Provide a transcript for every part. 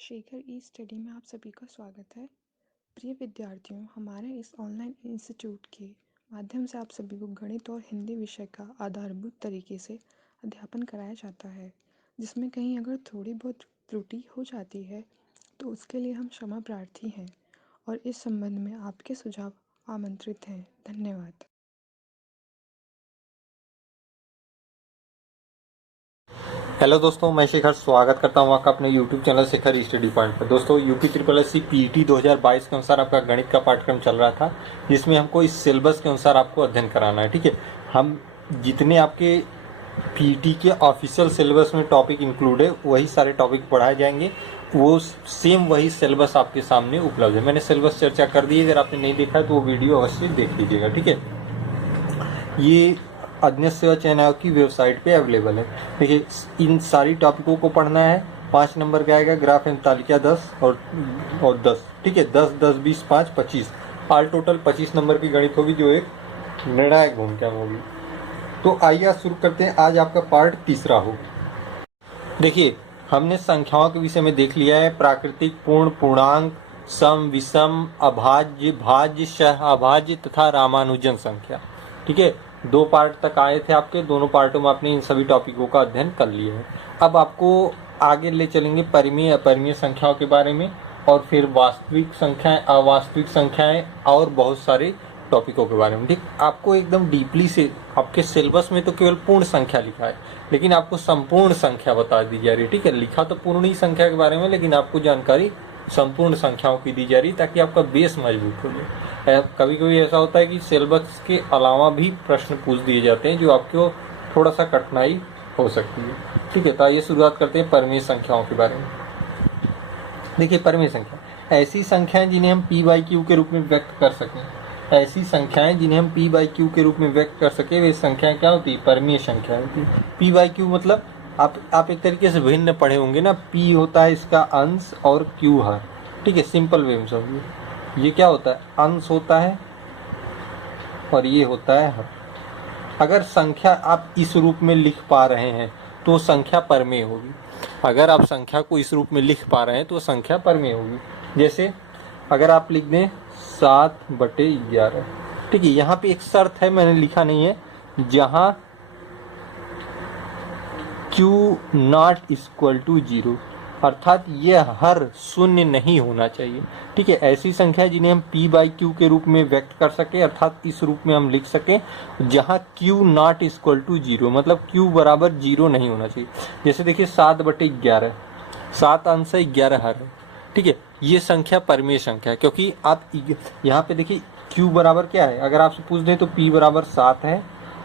शेखर ई study में आप सभी का स्वागत है। प्रिय विद्यार्थियों, हमारे इस ऑनलाइन इंस्टीट्यूट के माध्यम से आप सभी को गणित और हिंदी विषय का आधारभूत तरीके से अध्यापन कराया जाता है, जिसमें कहीं अगर थोड़ी बहुत त्रुटि हो जाती है तो उसके लिए हम क्षमा प्रार्थी हैं और इस संबंध में आपके सुझाव आमंत्रित हैं। धन्यवाद। हेलो दोस्तों, मैं शेखर स्वागत करता हूं आपका अपने YouTube channel Shekhar study point पर। दोस्तों, UP triple S C PET 2022 के अनुसार आपका गणित का पाठ्यक्रम चल रहा था, जिसमें हमको इस सिलेबस के अनुसार आपको अध्ययन कराना है। ठीक है, हम जितने आपके पीईटी के ऑफिशियल सिलेबस में टॉपिक इंक्लूड है वही सारे टॉपिक पढ़ाए जाएंगे। वो सेम वही सिलेबस आपके सामने उपलब्ध है। मैंने सिलेबस चर्चा कर दी है, अगर आपने नहीं देखा है तो वो वीडियो अवश्य देख लीजिएगा। ठीक है, ये अध्ययन सेवा चयन की वेबसाइट पे अवेलेबल है। देखिए, इन सारी टॉपिकों को पढ़ना है। 5 नंबर का आएगा ग्राफ एंड तालिका 10 और 10। ठीक है, 10, 10, 20, 5, 25 ऑल टोटल 25 नंबर की गणित होगी, जो एक निर्णायक भूमिका में होगी। तो आइए शुरू करते हैं। आज आपका पार्ट तीसरा हो। देखिए, हमने संख्याओं के विषय में देख लिया है प्राकृतिक, पूर्ण, पूर्णांक, सम, विषम, अभाज्य, भाज्य, सह अभाज्य तथा रामानुजन संख्या। ठीक है, 2 पार्ट तक आए थे आपके। दोनों पार्टों में आपने इन सभी टॉपिकों का अध्ययन कर लिया है। अब आपको आगे ले चलेंगे परिमेय अपरिमेय संख्याओं के बारे में, और फिर वास्तविक संख्याएं, अवास्तविक संख्याएं और बहुत सारे टॉपिकों के बारे में। ठीक, आपको एकदम डीपली से आपके सिलेबस में तो केवल पूर्ण संख्या लिखा है, लेकिन आपको संपूर्ण संख्या बता दी जा रही है। ठीक है, लिखा तो पूर्ण ही संख्या के बारे में, लेकिन आपको जानकारी संपूर्ण संख्याओं की दी जा रही है, ताकि आपका बेस मजबूत हो जाए। कभी कभी ऐसा होता है कि सिलेबस के अलावा भी प्रश्न पूछ दिए जाते हैं, जो आपको थोड़ा सा कठिनाई हो सकती है। ठीक है, तो आइए शुरुआत करते हैं परिमेय संख्याओं के बारे में। देखिए, परिमेय संख्या ऐसी संख्याएं जिन्हें हम p बाई क्यू के रूप में व्यक्त कर सकें। ऐसी संख्याएं जिन्हें हम p बाई क्यू के रूप में व्यक्त कर सके, वे संख्याएं क्या होती है? परिमेय संख्या होती है। p बाई क्यू मतलब आप एक तरीके से भिन्न पढ़े होंगे ना। p होता है इसका अंश और q हर। ठीक है, सिंपल वे में समझिए। ये क्या होता है? अंश होता है और ये होता है हर। अगर संख्या आप इस रूप में लिख पा रहे हैं तो संख्या परिमेय होगी। अगर आप संख्या को इस रूप में लिख पा रहे हैं तो संख्या परिमेय होगी। जैसे अगर आप लिख दें 7/11। ठीक है, यहाँ पे एक शर्त है, मैंने लिखा नहीं है, जहां Q नॉट इक्वल टू 0, अर्थात यह हर शून्य नहीं होना चाहिए। ठीक है, ऐसी संख्या जिन्हें हम p बाई क्यू के रूप में व्यक्त कर सके, अर्थात इस रूप में हम लिख सके जहां Q नॉट इक्वल टू 0, मतलब Q बराबर 0 नहीं होना चाहिए। जैसे देखिए 7/11, 7 अंश है, 11 हर है। ठीक है, ये संख्या परिमेय संख्या है, क्योंकि आप यहाँ पे देखिए Q बराबर क्या है। अगर आपसे पूछ दें तो P बराबर 7 है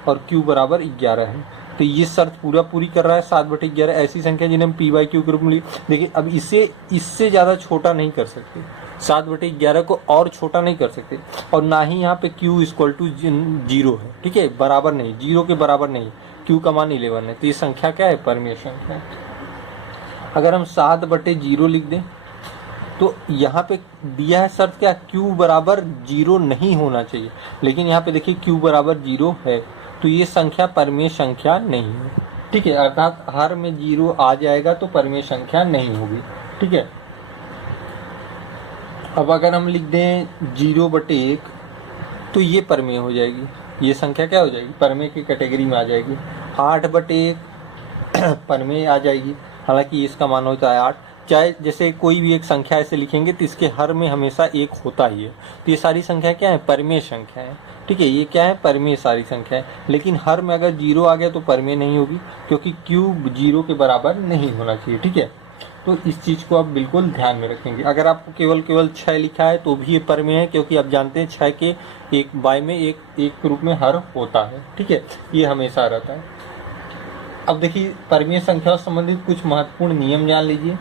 और Q बराबर 11 है, तो ये शर्त पूरी कर रहा है। 7/11 ऐसी संख्या जिन्हें हम p बाई क्यू के रूप में देखिए। अब इससे ज़्यादा छोटा नहीं कर सकते, 7/11 को और छोटा नहीं कर सकते, और ना ही यहाँ पे q इक्वल टू 0 है। ठीक है, बराबर नहीं, 0 के बराबर नहीं, q का मान 11 है, तो ये संख्या क्या है? परिमेय संख्या। अगर हम 7/0 लिख दें तो यहाँ पे दिया है शर्त क्या? q बराबर 0 नहीं होना चाहिए, लेकिन यहाँ पे देखिए q बराबर 0 है, तो ये संख्या परिमेय संख्या नहीं है। ठीक है, अर्थात हर में 0 आ जाएगा तो परिमेय संख्या नहीं होगी। ठीक है, अब अगर हम लिख दें 0/1 तो ये परिमेय हो जाएगी। ये संख्या क्या हो जाएगी? परिमेय की कैटेगरी में आ जाएगी। 8/1 परिमेय आ जाएगी, हालांकि इसका मान होता है 8। चाहे जैसे कोई भी एक संख्या ऐसे लिखेंगे तो इसके हर में हमेशा 1 होता ही है, तो ये सारी संख्या क्या है? परिमेय संख्या है। ठीक है, ये क्या है? परिमेय सारी संख्या है। लेकिन हर में अगर 0 आ गया तो परिमेय नहीं होगी, क्योंकि q 0 के बराबर नहीं होना चाहिए। ठीक है, तो इस चीज़ को आप बिल्कुल ध्यान में रखेंगे। अगर आपको केवल 6 लिखा है तो भी ये परिमेय है, क्योंकि आप जानते हैं 6 के एक बाय में एक रूप में हर होता है। ठीक है, ये हमेशा रहता है। अब देखिए, परिमेय संख्या से संबंधित कुछ महत्वपूर्ण नियम जान लीजिए।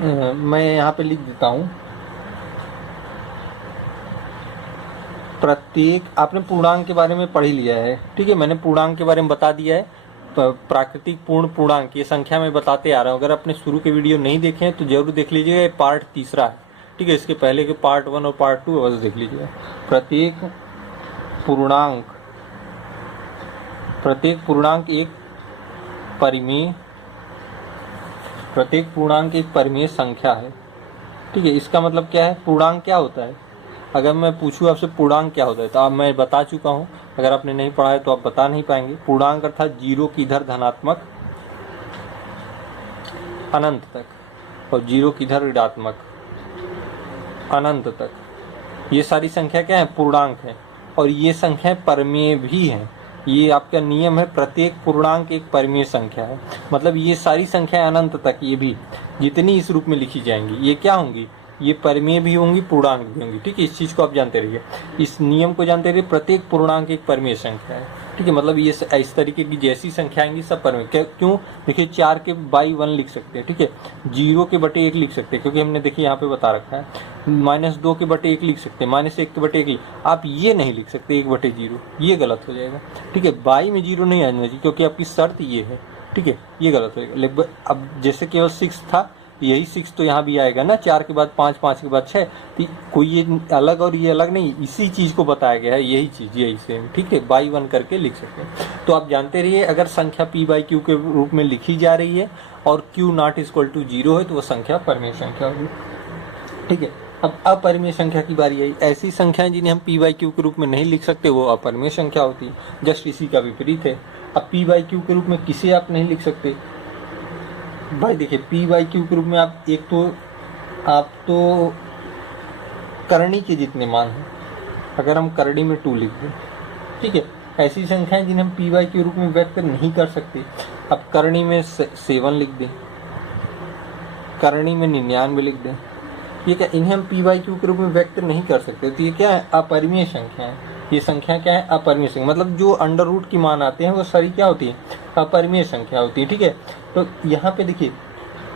मैं यहाँ पे लिख देता हूँ। प्रत्येक, आपने पूर्णांक के बारे में पढ़ ही लिया है। ठीक है, मैंने पूर्णांक के बारे में बता दिया है। प्राकृतिक, पूर्ण, पूर्णांक, ये संख्या मैं बताते आ रहा हूँ। अगर आपने शुरू के वीडियो नहीं देखे हैं तो जरूर देख लीजिएगा, ये पार्ट तीसरा है। ठीक है, इसके पहले के पार्ट 1 और पार्ट 2 अवश्य देख लीजिएगा। प्रत्येक पूर्णांक एक परिमेय प्रत्येक पूर्णांक एक परिमेय संख्या है। ठीक है, इसका मतलब क्या है, पूर्णांक क्या होता है। अगर मैं पूछूं आपसे पूर्णांक क्या होता है तो अब मैं बता चुका हूं, अगर आपने नहीं पढ़ा है तो आप बता नहीं पाएंगे। पूर्णांक अर्थात जीरो की इधर धनात्मक अनंत तक और जीरो की इधर ऋणात्मक अनंत तक, ये सारी संख्या क्या है, पूर्णांक है। और ये संख्या परिमेय भी है। ये आपका नियम है, प्रत्येक पूर्णांक एक परिमेय संख्या है। मतलब ये सारी संख्याएं अनंत तक, ये भी जितनी इस रूप में लिखी जाएंगी ये क्या होंगी, ये परिमेय भी होंगी, पूर्णांक भी होंगी। ठीक है, इस चीज को आप जानते रहिए, इस नियम को जानते रहिए। प्रत्येक पूर्णांक एक परिमेय संख्या है। ठीक है, मतलब ये इस तरीके की जैसी संख्या आएंगी सब परिमेय। क्यों, देखिए 4 के बाई 1 लिख सकते हैं। ठीक है, 0 के बटे 1 लिख सकते हैं, क्योंकि हमने देखिए यहाँ पे बता रखा है। -2 के बटे 1 लिख सकते हैं, -1 के बटे 1 आप ये नहीं लिख सकते 1/0, ये गलत हो जाएगा। ठीक है, बाई में 0 नहीं आना चाहिए, क्योंकि आपकी शर्त ये है। ठीक है, ये गलत हो जाएगा। लेकिन अब जैसे केवल 6 था, यही 6 तो यहाँ भी आएगा ना, 4 के बाद 5, 5 के बाद 6, तो कोई ये अलग और ये अलग नहीं, इसी चीज को बताया गया है, यही चीज यही सेम। ठीक है, बाई 1 करके लिख सकते हैं। तो आप जानते रहिए, अगर संख्या p/q के रूप में लिखी जा रही है और q ≠ 0 है तो वो संख्या परिमेय संख्या होगी। ठीक है, अब अपरिमेय संख्या की बारी आई। ऐसी संख्याएं जिन्हें हम p/q के रूप में नहीं लिख सकते वो अपरिमेय संख्या होती है। जस्ट इसी का विपरीत है। अब p/q के रूप में किसे आप नहीं लिख सकते भाई, देखिए p/q के रूप में आप आप तो करणी के जितने मान हैं, अगर हम करणी में 2 लिख दें। ठीक है, ऐसी संख्याएं जिन्हें हम p/q के रूप में व्यक्त नहीं कर सकते। अब करणी में 7 लिख दें, करणी में 99 लिख दें, ये क्या, इन्हें हम p/q के रूप में व्यक्त नहीं कर सकते। तो ये क्या है, अपरिमेय संख्या है। ये संख्या क्या है, अपरिमेय संख्या। मतलब जो अंडर रूट की मान आते हैं वो सारी क्या होती है, अपरिमेय संख्या होती है। ठीक है, तो यहाँ पे देखिए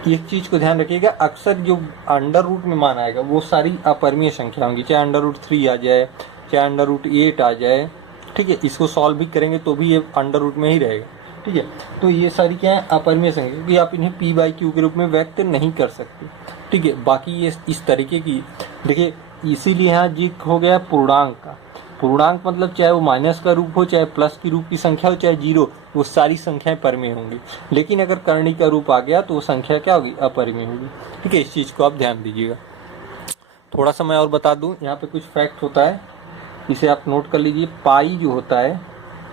एक चीज को ध्यान रखिएगा, अक्सर जो अंडर रूट में मान आएगा वो सारी अपरिमेय संख्या होंगी, चाहे अंडर रूट 3 आ जाए, चाहे अंडर रूट 8 आ जाए। ठीक है, इसको सॉल्व भी करेंगे तो भी ये अंडर रूट में ही रहेगा। ठीक है, तो ये सारी क्या है, अपरिमेय संख्या, क्योंकि आप इन्हें p/q के रूप में व्यक्त नहीं कर सकते। ठीक है, बाकी ये इस तरीके की, देखिए इसीलिए यहाँ जी हो गया पूर्णांक का। पूर्णांक मतलब चाहे वो माइनस का रूप हो, चाहे प्लस की रूप की संख्या हो, चाहे 0, वो सारी संख्याएं परिमेय होंगी। लेकिन अगर करणी का रूप आ गया तो वो संख्या क्या होगी, अपरिमेय होगी। ठीक है, इस चीज को आप ध्यान दीजिएगा। थोड़ा सा मैं और बता दूं, यहाँ पे कुछ फैक्ट होता है, इसे आप नोट कर लीजिए। पाई जो होता है,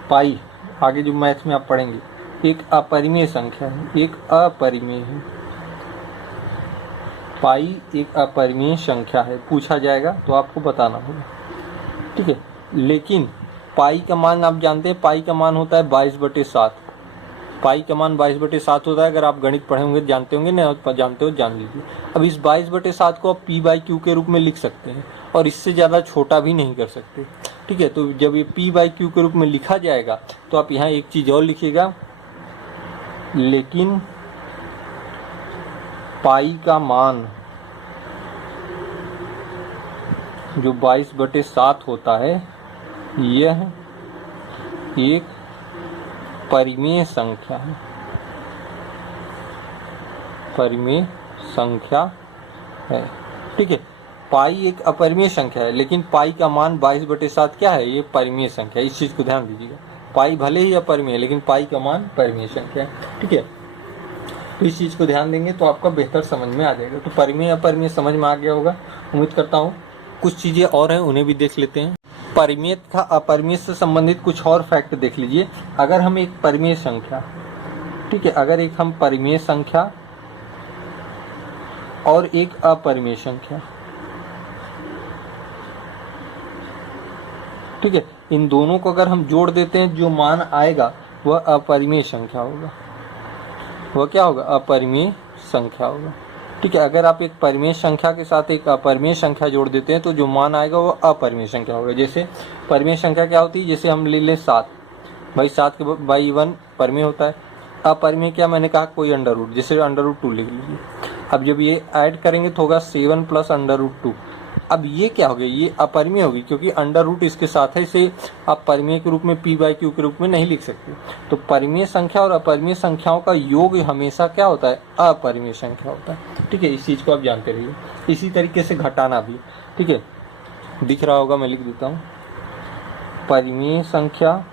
पाई आगे जो मैथ में आप पढ़ेंगे, एक अपरिमेय संख्या है, एक अपरिमेय है। पाई एक अपरिमेय संख्या है, पूछा जाएगा तो आपको बताना होगा। ठीक है, लेकिन पाई का मान आप जानते हैं, पाई का मान होता है 22/7। पाई का मान 22/7 होता है। अगर आप गणित पढ़े होंगे जानते होंगे, ना जानते हो जान लीजिए। अब इस 22/7 को आप p/q के रूप में लिख सकते हैं और इससे ज़्यादा छोटा भी नहीं कर सकते। ठीक है, तो जब ये p/q के रूप में लिखा जाएगा तो आप यहाँ एक चीज़ और लिखिएगा, लेकिन पाई का मान जो 22/7 होता है यह एक परिमेय संख्या है, परिमेय संख्या है। ठीक है, पाई एक अपरिमेय संख्या है, लेकिन पाई का मान 22/7 क्या है, ये परिमेय संख्या है। इस चीज को ध्यान दीजिएगा, पाई भले ही अपरिमेय लेकिन पाई का मान परिमेय संख्या है। ठीक है, तो इस चीज को ध्यान देंगे तो आपका बेहतर समझ में आ जाएगा। तो परिमेय अपरिमेय समझ में आ गया होगा, उम्मीद करता हूँ। कुछ चीजें और हैं, उन्हें भी देख लेते हैं। परिमेय तथा अपरिमेय से संबंधित कुछ और फैक्ट देख लीजिए। अगर हम एक परिमेय संख्या, ठीक है, अगर एक हम परिमेय संख्या और एक अपरिमेय संख्या, ठीक है, इन दोनों को अगर हम जोड़ देते हैं, जो मान आएगा वह अपरिमेय संख्या होगा। वह क्या होगा, अपरिमेय संख्या होगा। ठीक है, अगर आप एक परिमेय संख्या के साथ एक अपरिमेय संख्या जोड़ देते हैं तो जो मान आएगा वो अपरिमेय संख्या होगा। जैसे परिमेय संख्या क्या होती है, जैसे हम ले लें 7, भाई 7 के बाई 1 परिमेय होता है। अपरिमेय क्या, मैंने कहा कोई अंडर रूट, जैसे अंडर रूट 2 लिख लीजिए। अब जब ये ऐड करेंगे तो होगा 7 + अंडर रूट 2। अब ये क्या हो गया, ये अपरिमेय होगी, क्योंकि अंडर रूट इसके साथ है, इसे आप परिमेय के रूप में p/q के रूप में नहीं लिख सकते। तो परिमेय संख्या और अपरिमेय संख्याओं का योग हमेशा क्या होता है, अपरिमेय संख्या होता है। ठीक है, इस चीज को आप जानते रहिए। इसी तरीके से घटाना भी, ठीक है, दिख रहा होगा, मैं लिख देता हूँ, परिमेय संख्या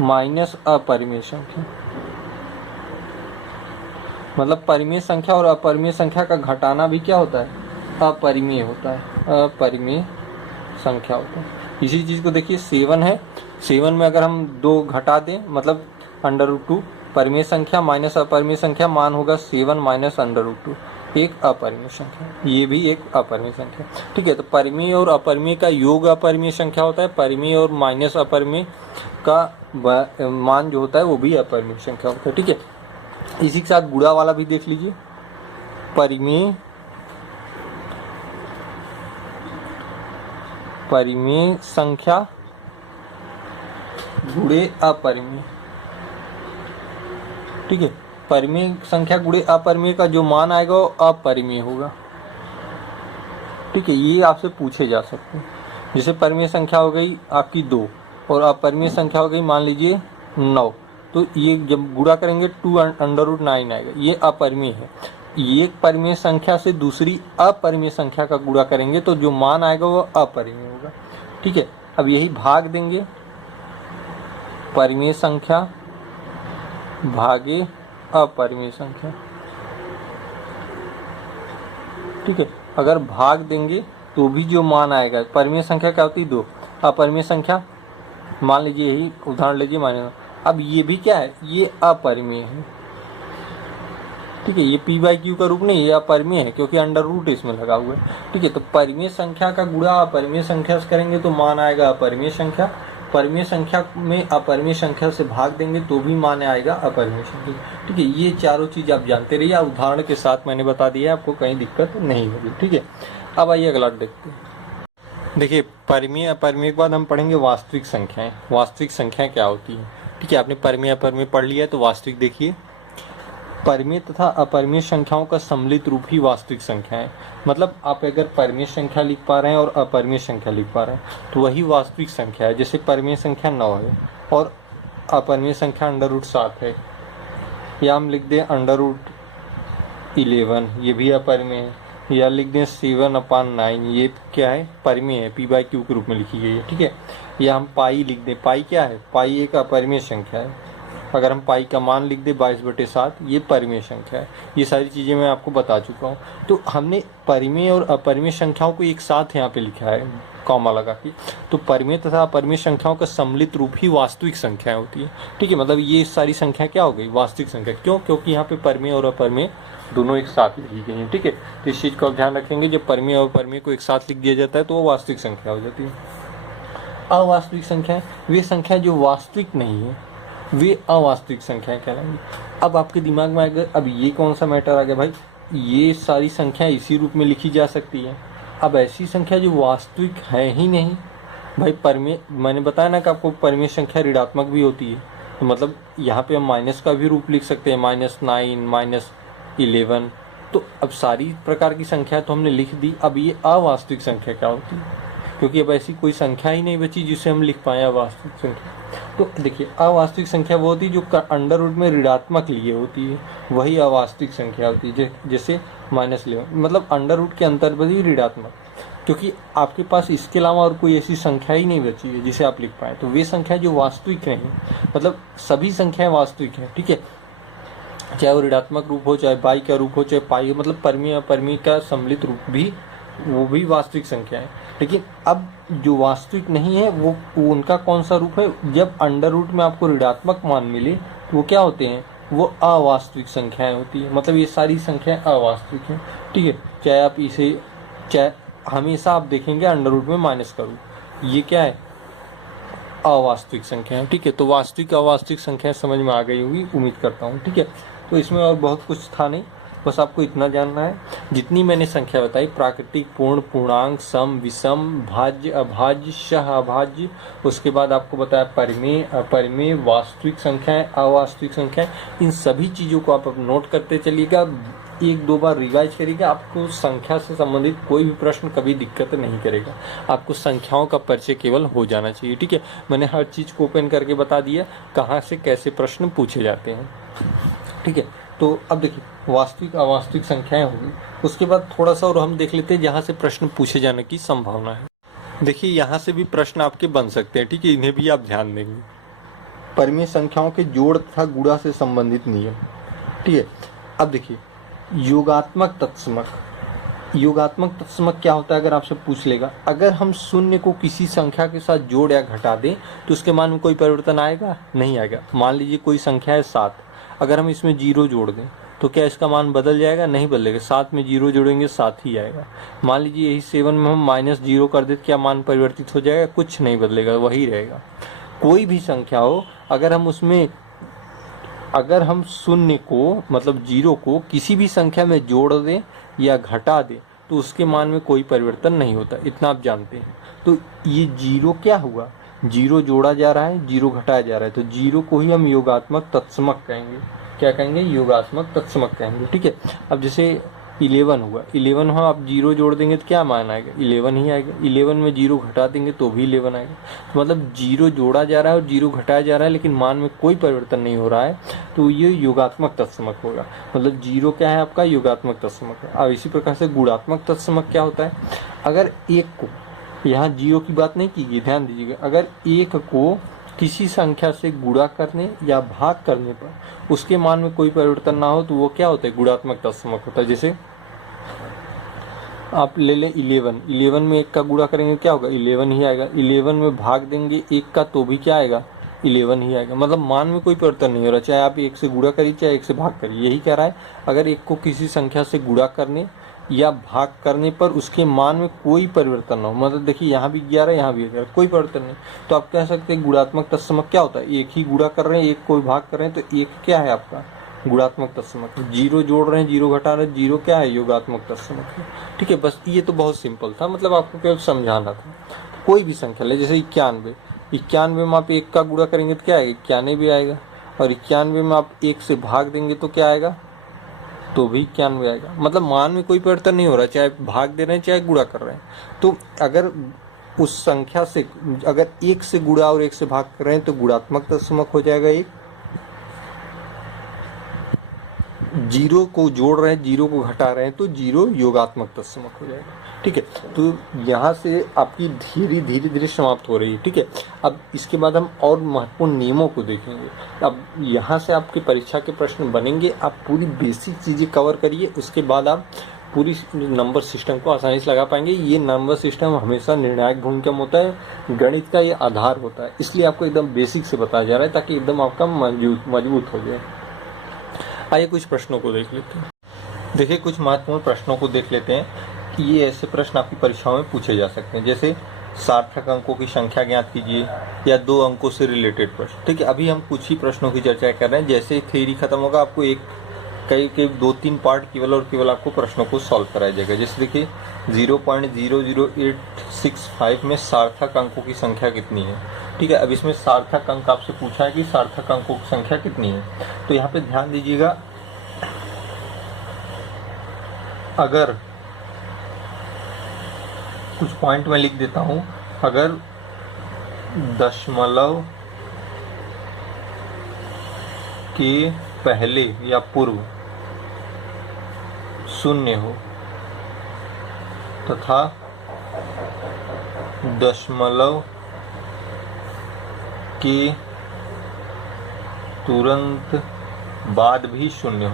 माइनस अपरिमेय संख्या, मतलब परिमेय संख्या और अपरिमेय संख्या का घटाना भी क्या होता है, अपरिमेय होता है, अपरिमेय संख्या होता है। इसी चीज को देखिए 7 है, 7 में अगर हम 2 घटा दें मतलब √2, परिमेय संख्या माइनस अपरिमेय संख्या, मान होगा 7 माइनस √2, एक अपरिमेय संख्या, ये भी एक अपरिमेय संख्या। ठीक है, तो परिमेय और अपरिमेय का योग अपरिमेय संख्या होता है, परिमेय और माइनस अपरिमेय का मान जो होता है वो भी अपरिमेय संख्या होता है। ठीक है, इसी के साथ गुणा वाला भी देख लीजिए, परिमेय संख्या गुणे अपरिमेय। ठीक है, परिमेय संख्या गुणे अपरिमेय का जो मान आएगा वो अपरिमेय होगा। ठीक है, ये आपसे पूछे जा सकते हैं। जैसे परिमेय संख्या हो गई आपकी 2 और अपरिमेय संख्या हो गई मान लीजिए 9, तो ये जब गुणा करेंगे 2√9 आएगा, ये अपरिमेय है। एक परिमेय संख्या से दूसरी अपरिमेय संख्या का गुणा करेंगे तो जो मान आएगा वो अपरिमेय होगा। ठीक है, अब यही भाग देंगे, परिमेय संख्या भागे अपरिमेय संख्या। ठीक है, अगर भाग देंगे तो भी जो मान आएगा, परिमेय संख्या क्या होती है 2, अपरिमेय संख्या मान लीजिए यही उदाहरण लीजिए माने, अब ये भी क्या है, ये अपरिमेय है। ठीक है, ये p/q का रूप नहीं, ये अपरिमेय है क्योंकि √, इसमें लगा हुआ है। ठीक है, तो परिमेय संख्या का गुणा अपरिमेय संख्या से करेंगे तो मान आएगा अपरिमेय संख्या, परिमेय संख्या में अपरिमेय संख्या से भाग देंगे तो भी मान आएगा अपरिमेय संख्या। ठीक है, ये चारों चीज आप जानते रहिए, उदाहरण के साथ मैंने बता दिया, आपको कहीं दिक्कत नहीं होगी। ठीक है, अब आइए अगला देखते हैं। देखिए, परिमेय अपरिमेय के बाद हम पढ़ेंगे वास्तविक संख्याएं। वास्तविक संख्याएं क्या होती है? ठीक है, आपने परिमेय अपरिमेय पढ़ लिया है, तो वास्तविक देखिए, परिमेय तथा अपरिमेय संख्याओं का सम्मिलित रूप ही वास्तविक संख्या है। मतलब आप अगर परिमेय संख्या लिख पा रहे हैं और अपरिमेय संख्या लिख पा रहे हैं तो वही वास्तविक संख्या है। जैसे परिमेय संख्या 9 है और अपरिमेय संख्या √7 है, या हम लिख दें √11, ये भी अपरिमेय है, या लिख दें 7/9, ये क्या है, परिमेय है, p/q के रूप में लिखी गई है। ठीक है, या हम पाई लिख दें, पाई क्या है, पाई एक अपरिमेय संख्या है। अगर हम पाई का मान लिख दें 22/7, ये परिमेय संख्या है। ये सारी चीज़ें मैं आपको बता चुका हूँ। तो हमने परिमेय और अपरिमेय संख्याओं को एक साथ यहाँ पे लिखा है कॉमा लगा के। तो परिमेय तथा अपरिमेय संख्याओं का सम्मिलित रूप ही वास्तविक संख्याएं होती है। ठीक है, मतलब ये सारी संख्या क्या हो गई, वास्तविक संख्या। क्यों? क्योंकि यहाँ पे परिमेय और अपरिमेय दोनों एक साथ लिखी गई हैं। ठीक है, तो इस चीज़ का ध्यान रखेंगे, जब परिमेय और अपरिमेय को एक साथ लिख दिया जाता है तो वो वास्तविक संख्या हो जाती है। अवास्तविक संख्याएं वे संख्या जो वास्तविक नहीं है, वे अवास्तविक संख्याएं कहलाएंगी। अब आपके दिमाग में अगर अब ये कौन सा मैटर आ गया भाई, ये सारी संख्या इसी रूप में लिखी जा सकती है। अब ऐसी संख्या जो वास्तविक है ही नहीं भाई, परिमेय, मैंने बताया ना कि आपको परिमेय संख्या ऋणात्मक भी होती है, तो मतलब यहाँ पे हम माइनस का भी रूप लिख सकते हैं, -9, -11। तो अब सारी प्रकार की संख्या तो हमने लिख दी। अब ये अवास्तविक संख्या क्या होती है, क्योंकि अब ऐसी कोई संख्या ही नहीं बची जिसे हम लिख पाए अवास्तविक संख्या। तो देखिए, अवास्तविक संख्या वो होती है जो √, में ऋणात्मक लिए होती है, वही अवास्तविक संख्या होती है। जैसे -11, मतलब √, के अंतर्गत ही ऋणात्मक, क्योंकि आपके पास इसके अलावा और कोई ऐसी संख्या ही नहीं बची है जिसे आप लिख पाए। तो वे संख्या जो वास्तविक नहीं, मतलब सभी संख्याएं वास्तविक हैं। ठीक है, चाहे वो ऋणात्मक रूप हो, चाहे बाई का रूप हो, चाहे पाई, मतलब परिमेय अपरिमेय का सम्मिलित रूप भी, वो भी वास्तविक संख्या है। लेकिन अब जो वास्तविक नहीं है वो उनका कौन सा रूप है, जब √, में आपको ऋणात्मक मान मिले तो वो क्या होते हैं, वो अवास्तविक संख्याएं होती है। मतलब ये सारी संख्याएं अवास्तविक हैं। ठीक है, चाहे आप इसे, चाहे हमेशा आप देखेंगे √, में माइनस का रूप, ये क्या है, अवास्तविक संख्या है। ठीक है, तो वास्तविक अवास्तविक संख्या समझ में आ गई होगी, उम्मीद करता हूँ। ठीक है, तो इसमें और बहुत कुछ था नहीं, बस आपको इतना जानना है। जितनी मैंने संख्या बताई, प्राकृतिक, पूर्ण, पूर्णांक, सम, विषम, भाज्य, अभाज्य, सह अभाज्य, उसके बाद आपको बताया परिमेय, अपरिमेय, वास्तविक संख्याएं, अवास्तविक संख्याएं, इन सभी चीज़ों को आप नोट करते चलिएगा, 1-2 बार रिवाइज करिएगा। आपको संख्या से संबंधित कोई भी प्रश्न कभी दिक्कत नहीं करेगा। आपको संख्याओं का परिचय केवल हो जाना चाहिए। ठीक है, मैंने हर चीज़ को ओपन करके बता दिया कहाँ से कैसे प्रश्न पूछे जाते हैं। ठीक है, तो अब देखिए वास्तविक अवास्तविक संख्याएं होगी। उसके बाद थोड़ा सा और हम देख लेते हैं जहाँ से प्रश्न पूछे जाने की संभावना है। देखिए, यहाँ से भी प्रश्न आपके बन सकते हैं। ठीक है, इन्हें भी आप ध्यान देंगे। परिमेय संख्याओं के जोड़ तथा गुणा से संबंधित नियम। ठीक है, अब देखिए योगात्मक तत्समक, योगात्मक तत्समक क्या होता है अगर आपसे पूछ लेगा, अगर हम शून्य को किसी संख्या के साथ जोड़ या घटा दें तो उसके मान में कोई परिवर्तन आएगा? नहीं आएगा। मान लीजिए कोई संख्या है 7, अगर हम इसमें 0 जोड़ दें तो क्या इसका मान बदल जाएगा? नहीं बदलेगा। 7 में 0 जोड़ेंगे 7 ही आएगा। मान लीजिए यही 7 में हम -0 कर दें, क्या मान परिवर्तित हो जाएगा? कुछ नहीं बदलेगा, वही रहेगा। कोई भी संख्या हो, अगर हम उसमें, अगर हम शून्य को मतलब 0 को किसी भी संख्या में जोड़ दें या घटा दें तो उसके मान में कोई परिवर्तन नहीं होता, इतना आप जानते हैं। तो ये 0 क्या हुआ? 0 जोड़ा जा रहा है, 0 घटाया जा रहा है, तो 0 को ही हम योगात्मक तत्समक कहेंगे। क्या कहेंगे? योगात्मक तत्समक कहेंगे। ठीक है। अब जैसे 11 हुआ, 11 हो आप 0 जोड़ देंगे तो क्या मान आएगा? 11 ही आएगा। 11 में 0 घटा देंगे तो भी 11 आएगा। तो मतलब 0 जोड़ा जा रहा है और 0 घटाया जा रहा है लेकिन मान में कोई परिवर्तन नहीं हो रहा है, तो ये योगात्मक तत्समक होगा। मतलब 0 क्या है आपका? योगात्मक तत्समक है। अब इसी प्रकार से गुणात्मक तत्समक क्या होता है? अगर एक को, यहाँ 0 की बात नहीं की गई, ध्यान दीजिएगा, अगर एक को किसी संख्या से गुणा करने या भाग करने पर उसके मान में कोई परिवर्तन ना हो तो वो क्या होता है? गुणात्मक तत्समक होता है। जैसे आप ले लें 11 में 1 का गुणा करेंगे क्या होगा? 11 ही आएगा। 11 में भाग देंगे 1 का तो भी क्या आएगा? 11 ही आएगा। मतलब मान में कोई परिवर्तन नहीं हो रहा, चाहे आप 1 से गुणा करिए चाहे 1 से भाग करिए। यही कह रहा है, अगर 1 को किसी संख्या से गुणा करने या भाग करने पर उसके मान में कोई परिवर्तन ना हो, मतलब देखिए यहाँ भी 11 यहाँ भी 11, कोई परिवर्तन नहीं, तो आप कह सकते हैं गुणात्मक तत्समक क्या होता है? एक ही गुणा कर रहे हैं, एक को भाग कर रहे हैं, तो एक क्या है आपका? गुणात्मक तत्समक। 0 जोड़ रहे हैं, 0 घटा रहे हैं, 0 क्या है? योगात्मक तत्समक है। ठीक है, बस ये तो बहुत सिंपल था, मतलब आपको केवल समझाना था। कोई भी संख्या ले, जैसे 91 में आप 1 का गुणा करेंगे तो क्या आएगा? 91 भी आएगा। और 91 में आप 1 से भाग देंगे तो क्या आएगा? तो भी 91 आएगा। मतलब मान में कोई परिवर्तन नहीं हो रहा, चाहे भाग दे रहे हैं चाहे गुणा कर रहे हैं। तो अगर उस संख्या से अगर 1 से गुणा और 1 से भाग कर रहे हैं तो गुणात्मक तत्समक हो जाएगा 1। 0 को जोड़ रहे हैं, 0 को घटा रहे हैं तो 0 योगात्मक तत्समक हो जाएगा। ठीक है, तो यहाँ से आपकी धीरे धीरे समाप्त हो रही है। ठीक है, अब इसके बाद हम और महत्वपूर्ण नियमों को देखेंगे। अब यहाँ से आपके परीक्षा के प्रश्न बनेंगे, आप पूरी बेसिक चीज़ें कवर करिए, उसके बाद आप पूरी नंबर सिस्टम को आसानी से लगा पाएंगे। ये नंबर सिस्टम हमेशा निर्णायक भूमिका में होता है, गणित का ये आधार होता है, इसलिए आपको एकदम बेसिक से बताया जा रहा है ताकि एकदम आपका मजबूत हो जाए। आइए कुछ प्रश्नों को देख लेते हैं। देखिए कुछ महत्वपूर्ण प्रश्नों को देख लेते हैं कि ये ऐसे प्रश्न आपकी परीक्षाओं में पूछे जा सकते हैं। जैसे सार्थक अंकों की संख्या ज्ञात कीजिए या 2 अंकों से रिलेटेड प्रश्न। ठीक है, अभी हम कुछ ही प्रश्नों की चर्चा कर रहे हैं। जैसे थ्योरी खत्म होगा आपको कई 2-3 पार्ट केवल और केवल आपको प्रश्नों को सॉल्व कराया जाएगा। जैसे देखिए 0.00865 में सार्थक अंकों की संख्या कितनी है। ठीक है, अब इसमें सार्थक अंक आपसे पूछा है कि सार्थक अंकों की संख्या कितनी है। तो यहाँ पे ध्यान दीजिएगा, अगर कुछ पॉइंट में लिख देता हूं, अगर दशमलव के पहले या पूर्व 0 हो तथा दशमलव के तुरंत बाद भी 0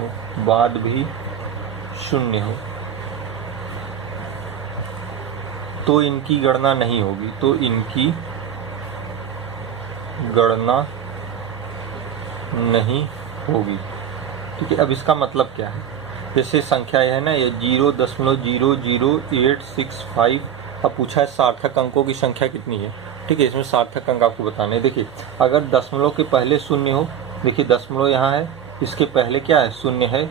हो, तो इनकी गणना नहीं होगी, ठीक है। अब इसका मतलब क्या है? जैसे संख्या है ना ये 0.00865, अब पूछा है सार्थक अंकों की संख्या कितनी है। ठीक है, इसमें सार्थक अंक आपको बताने। देखिए अगर दशमलव के पहले 0 हो, देखिए दशमलव यहाँ है, इसके पहले क्या है? 0 है,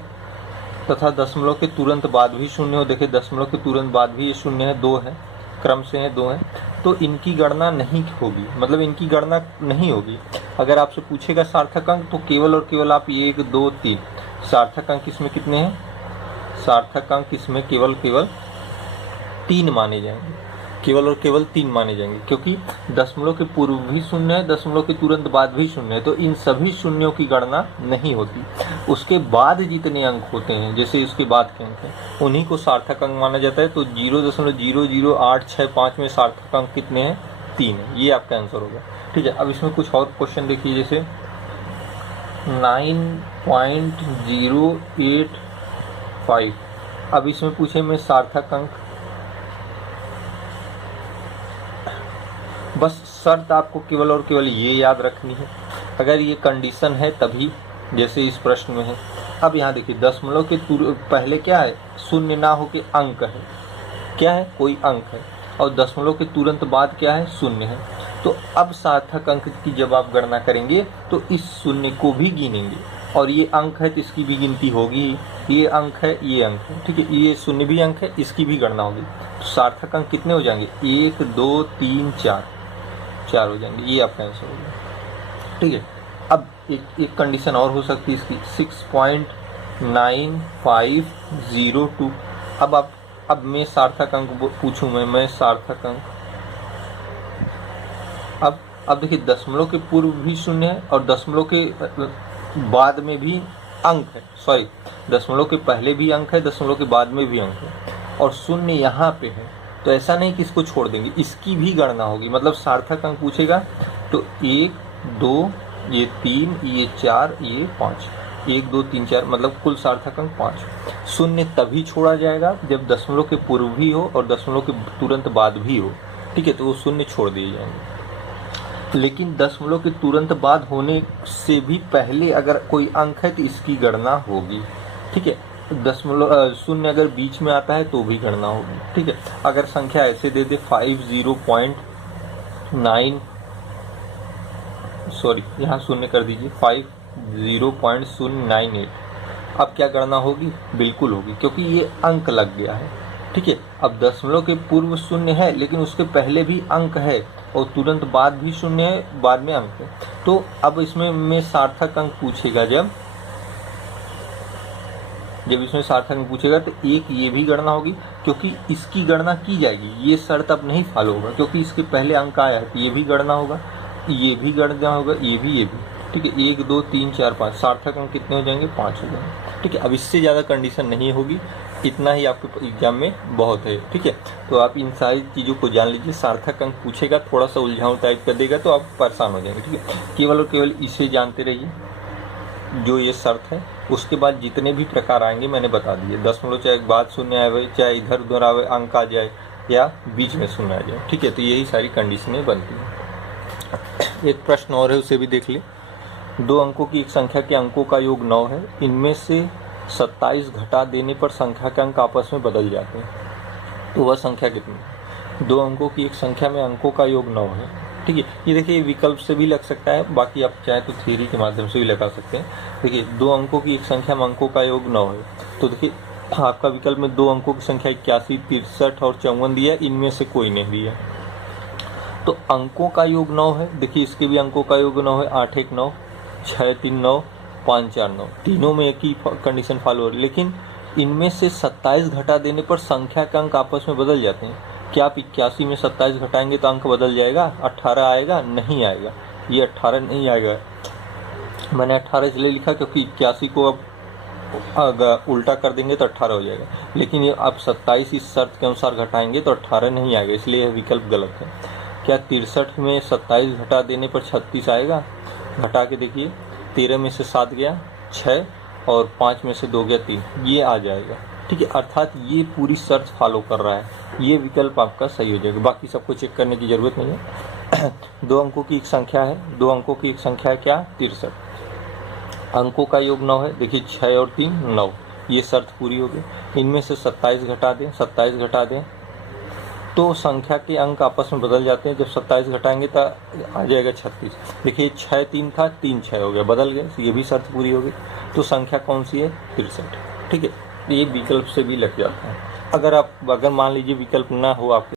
तथा दशमलव के तुरंत बाद भी 0 हो, देखिए दशमलव के तुरंत बाद भी ये 0 है, 2 है, क्रम से है 2 है, तो इनकी गणना नहीं होगी, मतलब इनकी गणना नहीं होगी। अगर आपसे पूछेगा सार्थक अंक तो केवल और केवल आप 1 2 3 सार्थक अंक इसमें कितने हैं? सार्थक अंक इसमें केवल 3 माने जाएंगे, केवल और केवल 3 माने जाएंगे, क्योंकि दशमलव के पूर्व भी 0 है, दशमलव के तुरंत बाद भी 0 है, तो इन सभी शून्यों की गणना नहीं होती। उसके बाद जितने अंक होते हैं, जैसे इसके बाद के अंक हैं, उन्हीं को सार्थक अंक माना जाता है। तो 0.00865 में सार्थक अंक कितने हैं? 3 है, ये आपका आंसर होगा। ठीक है, अब इसमें कुछ और क्वेश्चन देखिए, जैसे 9.085। अब इसमें पूछे मैं सार्थक अंक, बस शर्त आपको केवल और केवल ये याद रखनी है, अगर ये कंडीशन है तभी, जैसे इस प्रश्न में है। अब यहाँ देखिए दशमलव के पहले क्या है, शून्य ना हो के अंक है, क्या है, कोई अंक है, और दशमलव के तुरंत बाद क्या है, शून्य है। तो अब सार्थक अंक की जब आप गणना करेंगे तो इस शून्य को भी गिनेंगे, और ये अंक है तो इसकी भी गिनती होगी, ये अंक है, ये अंक है, ठीक है, ये शून्य भी अंक है, इसकी भी गणना होगी। तो सार्थक अंक कितने हो जाएंगे, 1 2 3 4 हो जाएंगे, ये आपका आंसर हो गया, ठीक है। अब एक कंडीशन और हो सकती है इसकी, 6.9502। अब मैं सार्थक अंक पूछूं, मैं सार्थक अंक, अब देखिए दशमलव के पूर्व भी शून्य है और दशमलव के बाद में भी अंक है, सॉरी, दशमलव के पहले भी अंक है, दशमलव के बाद में भी अंक है, और शून्य यहाँ पे है। तो ऐसा नहीं कि इसको छोड़ देंगे, इसकी भी गणना होगी। मतलब सार्थक अंक पूछेगा तो 1 2 ये 3 ये 4 ये 5, 1 2 3 4, मतलब कुल सार्थक अंक 5। शून्य तभी छोड़ा जाएगा जब दशमलव के पूर्व भी हो और दशमलव के तुरंत बाद भी हो, ठीक है, तो वो शून्य छोड़ दिए जाएंगे। लेकिन दशमलव के तुरंत बाद होने से भी पहले अगर कोई अंक है तो इसकी गणना होगी, ठीक है। दशमलव शून्य अगर बीच में आता है तो भी गणना होगी, ठीक है। अगर संख्या ऐसे दे दे 50.9, सॉरी यहाँ शून्य कर दीजिए, 50.098, अब क्या गणना होगी, बिल्कुल होगी, क्योंकि ये अंक लग गया है, ठीक है। अब दशमलव के पूर्व शून्य है लेकिन उसके पहले भी अंक है और तुरंत बाद भी शून्य है, बाद में अंक है। तो अब इसमें मैं सार्थक अंक पूछेगा, जब इसमें सार्थक अंक पूछेगा तो एक ये भी गणना होगी, क्योंकि इसकी गणना की जाएगी, ये शर्त अब नहीं फॉलो होगा, क्योंकि इसके पहले अंक आया है तो ये भी गणना होगा, ये भी गणना होगा, ये भी, ठीक है। 1 2 3 4 5 सार्थक अंक कितने हो जाएंगे, 5 हो जाएंगे, ठीक है। अब इससे ज़्यादा कंडीशन नहीं होगी, इतना ही आपके एग्जाम में बहुत है, ठीक है। तो आप इन सारी चीज़ों को जान लीजिए। सार्थक अंक पूछेगा, थोड़ा सा उलझाऊ टाइप कर देगा तो आप परेशान हो जाएंगे, ठीक है। केवल और केवल इसे जानते रहिए, जो ये शर्त है। उसके बाद जितने भी प्रकार आएंगे मैंने बता दिए, दशमलव चाहे बाद शून्य आए, चाहे इधर उधर आए, अंक आ जाए या बीच में शून्य आ जाए, ठीक है। तो यही सारी कंडीशनें बनती हैं। एक प्रश्न और है, उसे भी देख ले। 2 अंकों की एक संख्या के अंकों का योग 9 है, इनमें से 27 घटा देने पर संख्या के अंक आपस में बदल जाते हैं, तो वह संख्या कितनी है। 2 अंकों की एक संख्या में अंकों का योग 9 है, ठीक है। ये देखिए विकल्प से भी लग सकता है, बाकी आप चाहे तो थ्योरी के माध्यम से भी लगा सकते हैं। देखिए 2 अंकों की एक संख्या में अंकों का योग 9 है, तो देखिए आपका विकल्प में 2 अंकों की संख्या 81, 63 और 54 दिया, इनमें से कोई नहीं दिया। तो अंकों का योग 9 है, देखिए इसके भी अंकों का योग 9 है, 8 1 9, 6 3 9, 5 4 9, तीनों में एक ही कंडीशन फॉलो हो रही है। लेकिन इनमें से 27 घटा देने पर संख्या के अंक आपस में बदल जाते हैं। क्या आप 81 में 27 घटाएंगे तो अंक बदल जाएगा, 18 आएगा, नहीं आएगा, ये 18 नहीं आएगा। मैंने 18 इसलिए लिखा क्योंकि 81 को अब अगर उल्टा कर देंगे तो 18 हो जाएगा, लेकिन ये आप 27 इस शर्त के अनुसार घटाएंगे तो 18 नहीं आएगा, इसलिए यह विकल्प गलत है। क्या 63 में 27 घटा देने पर 36 आएगा, घटा के देखिए, 13 में से 7 गया 6 और 5 में से 2 गया 3, ये आ जाएगा, ठीक है। अर्थात ये पूरी शर्त फॉलो कर रहा है, ये विकल्प आपका सही हो जाएगा, बाकी सबको चेक करने की जरूरत नहीं है। 2 अंकों की एक संख्या है, 2 अंकों की एक संख्या है क्या, 63, अंकों का योग 9 है, देखिए 6 और 3 9, ये शर्त पूरी हो गई। इनमें से 27 घटा दें, 27 घटा दें तो संख्या के अंक आपस में बदल जाते हैं। जब 27 घटाएंगे तो आ जाएगा 36, देखिए 6 3 था, 3 6 हो गया, बदल गया, ये भी शर्त पूरी हो गई। तो संख्या कौन सी है, 63, ठीक है। ये विकल्प से भी लग जाता है। अगर मान लीजिए विकल्प ना हो आपके